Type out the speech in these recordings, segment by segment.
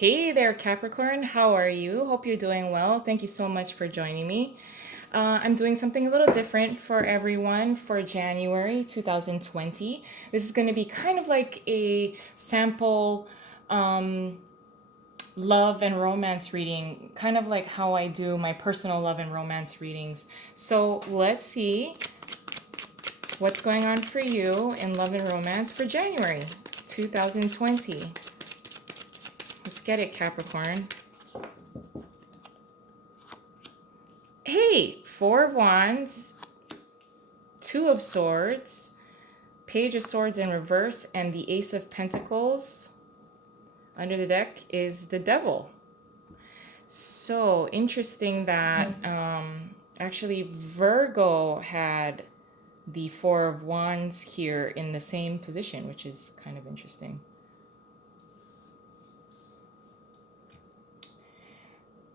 Hey there, Capricorn. How are you? Hope you're doing well. Thank you so much for joining me. I'm doing something a little different for everyone for January 2020. This is going to be kind of like a sample um, love and romance reading, kind of like how I do my personal love and romance readings. So let's see what's going on for you in love and romance for January 2020. Let's get it, Capricorn. Hey, Four of Wands, Two of Swords, Page of Swords in reverse, and the Ace of Pentacles. Under the deck is the Devil. So interesting that actually Virgo had the Four of Wands here in the same position, which is kind of interesting.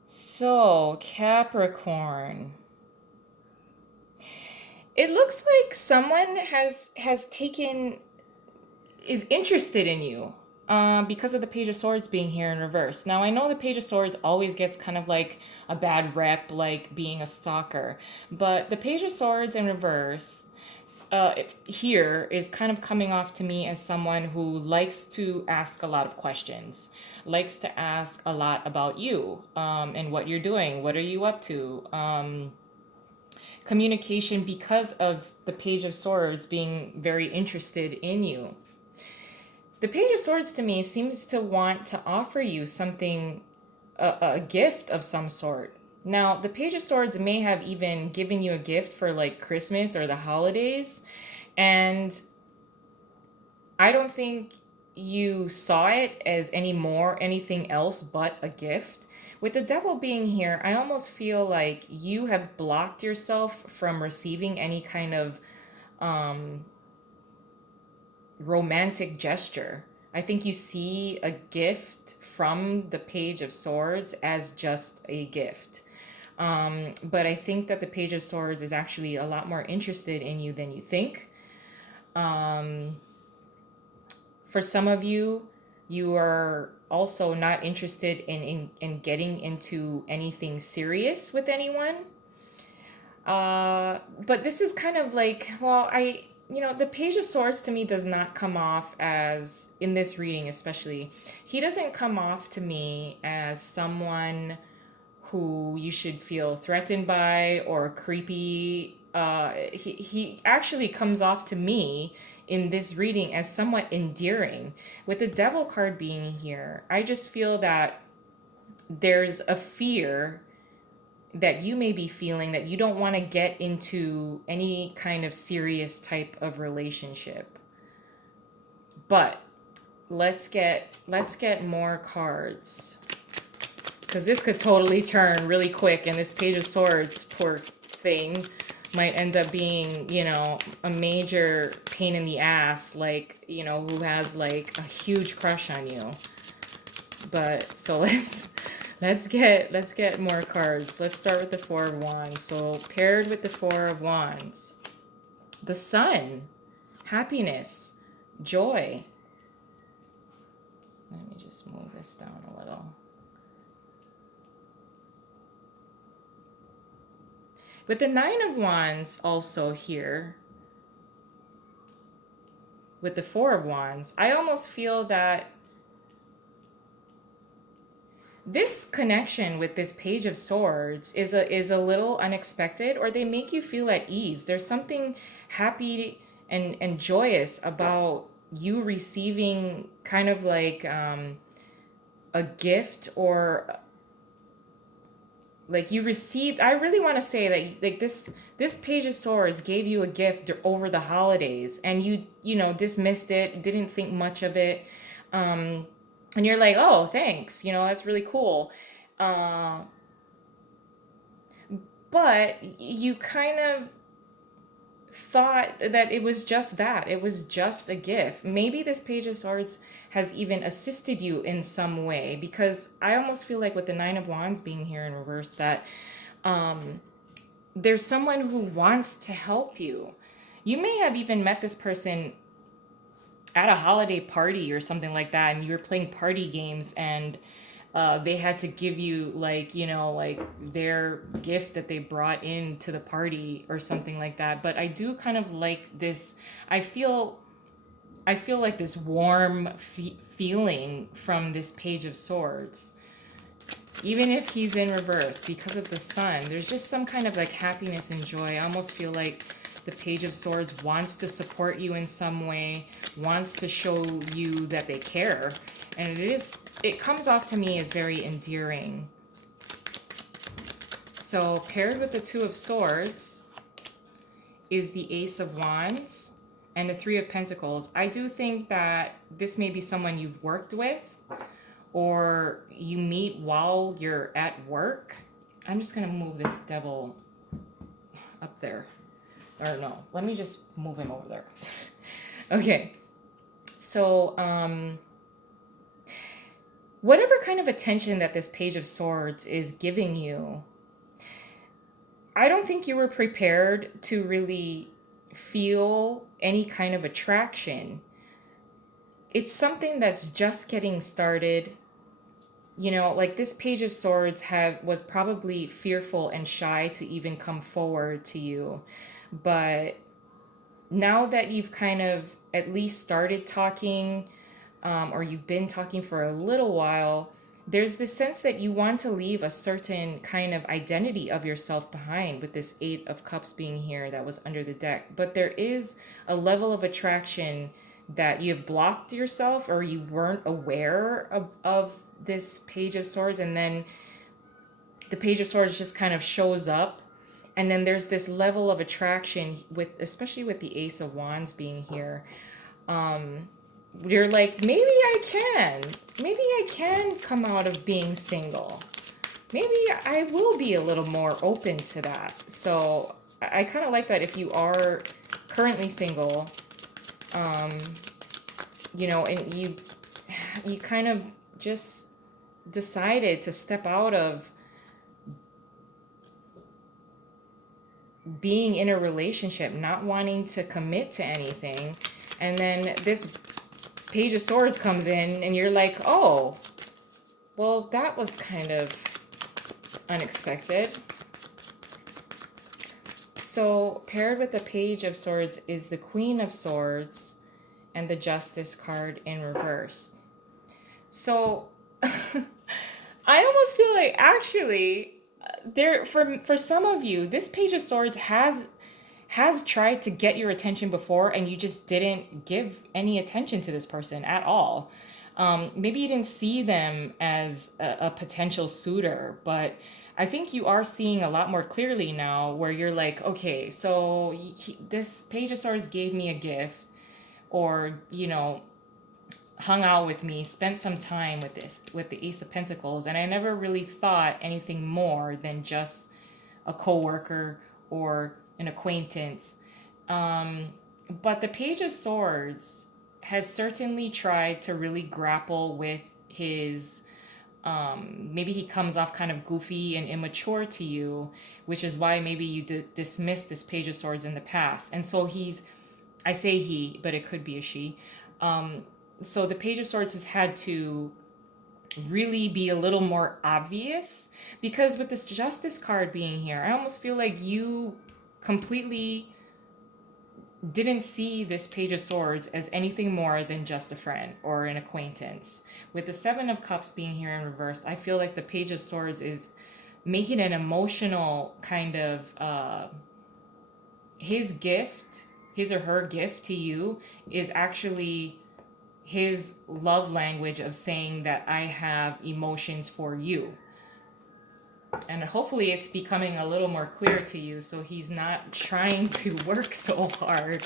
So, Capricorn. It looks like someone has taken is interested in you because of the Page of Swords being here in reverse. Now, I know the Page of Swords always gets kind of like a bad rep, like being a stalker, but the Page of Swords in reverse here is kind of coming off to me as someone who likes to ask a lot of questions, likes to ask a lot about you and what you're doing, what are you up to. Communication because of the Page of Swords being very interested in you. The Page of Swords to me seems to want to offer you something, a gift of some sort. Now, the Page of Swords may have even given you a gift for like Christmas or the holidays, and I don't think you saw it as anything else but a gift. With the Devil being here, I almost feel like you have blocked yourself from receiving any kind of romantic gesture. I think you see a gift from the Page of Swords as just a gift. But I think that the Page of Swords is actually a lot more interested in you than you think. For some of you, you are also not interested in getting into anything serious with anyone. But this is kind of like, well, the Page of Swords to me does not come off as, in this reading especially, he doesn't come off to me as someone who you should feel threatened by or creepy. He actually comes off to me in this reading as somewhat endearing. With the Devil card being here, I just feel that there's a fear that you may be feeling that you don't want to get into any kind of serious type of relationship. But let's get more cards, because this could totally turn really quick, and this Page of Swords, poor thing, might end up being, a major pain in the ass, like, who has like a huge crush on you. But so let's get more cards. Let's start with the Four of Wands. So paired with the Four of Wands, the Sun, happiness, joy. Let me just move this down a little. With the Nine of Wands also here, with the Four of Wands, I almost feel that this connection with this Page of Swords is a little unexpected, or they make you feel at ease. There's something happy and joyous about you receiving kind of like a gift, or like you received, I really want to say that like this Page of Swords gave you a gift over the holidays, and you dismissed it, didn't think much of it. And you're like, oh, thanks, that's really cool. uh, but you kind of thought that it was just that, it was just a gift. Maybe this Page of Swords has even assisted you in some way, because I almost feel like with the Nine of Wands being here in reverse, that there's someone who wants to help you. You may have even met this person at a holiday party or something like that, and you were playing party games, and they had to give you like, like their gift that they brought in to the party or something like that. But I do kind of like this. I feel I feel like this warm feeling from this Page of Swords. Even if he's in reverse, because of the sun, there's just some kind of like happiness and joy. I almost feel like the Page of Swords wants to support you in some way, wants to show you that they care. And it comes off to me as very endearing. So paired with the Two of Swords is the Ace of Wands and the Three of Pentacles. I do think that this may be someone you've worked with or you meet while you're at work. I'm just going to move this devil up there. Or no, let me just move him over there. Okay. So, whatever kind of attention that this Page of Swords is giving you, I don't think you were prepared to really feel any kind of attraction. It's something that's just getting started. Like this Page of Swords was probably fearful and shy to even come forward to you. But now that you've kind of at least started talking, or you've been talking for a little while, there's this sense that you want to leave a certain kind of identity of yourself behind with this Eight of Cups being here that was under the deck. But there is a level of attraction that you've blocked yourself or you weren't aware of this Page of Swords. And then the Page of Swords just kind of shows up. And then there's this level of attraction especially with the Ace of Wands being here. You're like, maybe I can come out of being single. Maybe I will be a little more open to that. So I kind of like that if you are currently single, and you kind of just decided to step out of being in a relationship, not wanting to commit to anything. And then this Page of Swords comes in and you're like, oh, well, that was kind of unexpected. So paired with the Page of Swords is the Queen of Swords and the Justice card in reverse. So I almost feel like actually for some of you, this Page of Swords has tried to get your attention before and you just didn't give any attention to this person at all. Maybe you didn't see them as a potential suitor, but I think you are seeing a lot more clearly now where you're like, okay, so this Page of Swords gave me a gift or, hung out with me, spent some time with the Ace of Pentacles, and I never really thought anything more than just a coworker or an acquaintance. But the Page of Swords has certainly tried to really grapple with his, maybe he comes off kind of goofy and immature to you, which is why maybe you dismissed this Page of Swords in the past. And so I say he, but it could be a she. So the Page of Swords has had to really be a little more obvious because with this Justice card being here, I almost feel like you completely didn't see this Page of Swords as anything more than just a friend or an acquaintance. With the Seven of Cups being here in reverse, I feel like the Page of Swords is making an emotional kind of his or her gift to you is actually his love language of saying that I have emotions for you. And hopefully it's becoming a little more clear to you so he's not trying to work so hard.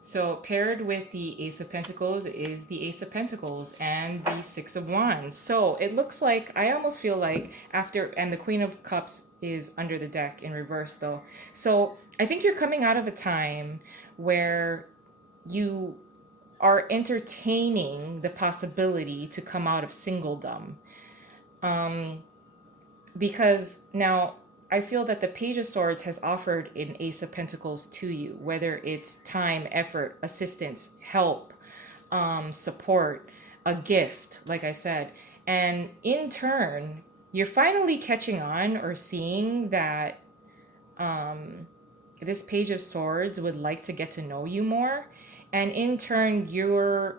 So paired with the Ace of Pentacles is the Ace of Pentacles and the Six of Wands. So it looks like, I almost feel like and the Queen of Cups is under the deck in reverse though. So I think you're coming out of a time where you are entertaining the possibility to come out of singledom. Because now I feel that the Page of Swords has offered an Ace of Pentacles to you, whether it's time, effort, assistance, help, support, a gift, like I said. And in turn, you're finally catching on or seeing that this Page of Swords would like to get to know you more. And in turn, you're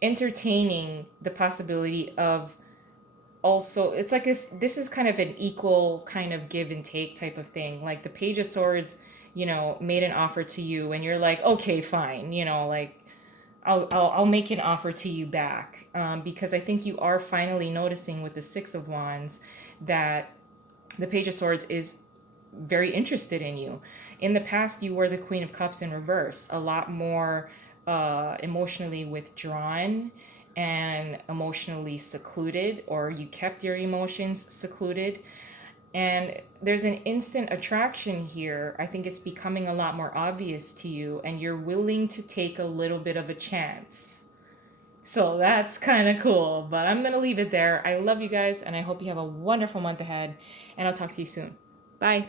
entertaining the possibility of also, it's like this is kind of an equal kind of give and take type of thing. Like the Page of Swords, made an offer to you and you're like, okay, fine, like I'll make an offer to you back, because I think you are finally noticing with the Six of Wands that the Page of Swords is very interested in you. In the past, you were the Queen of Cups in reverse, a lot more emotionally withdrawn and emotionally secluded, or you kept your emotions secluded. And there's an instant attraction here. I think it's becoming a lot more obvious to you, and you're willing to take a little bit of a chance. So that's kind of cool. But I'm going to leave it there. I love you guys, and I hope you have a wonderful month ahead. And I'll talk to you soon. Bye.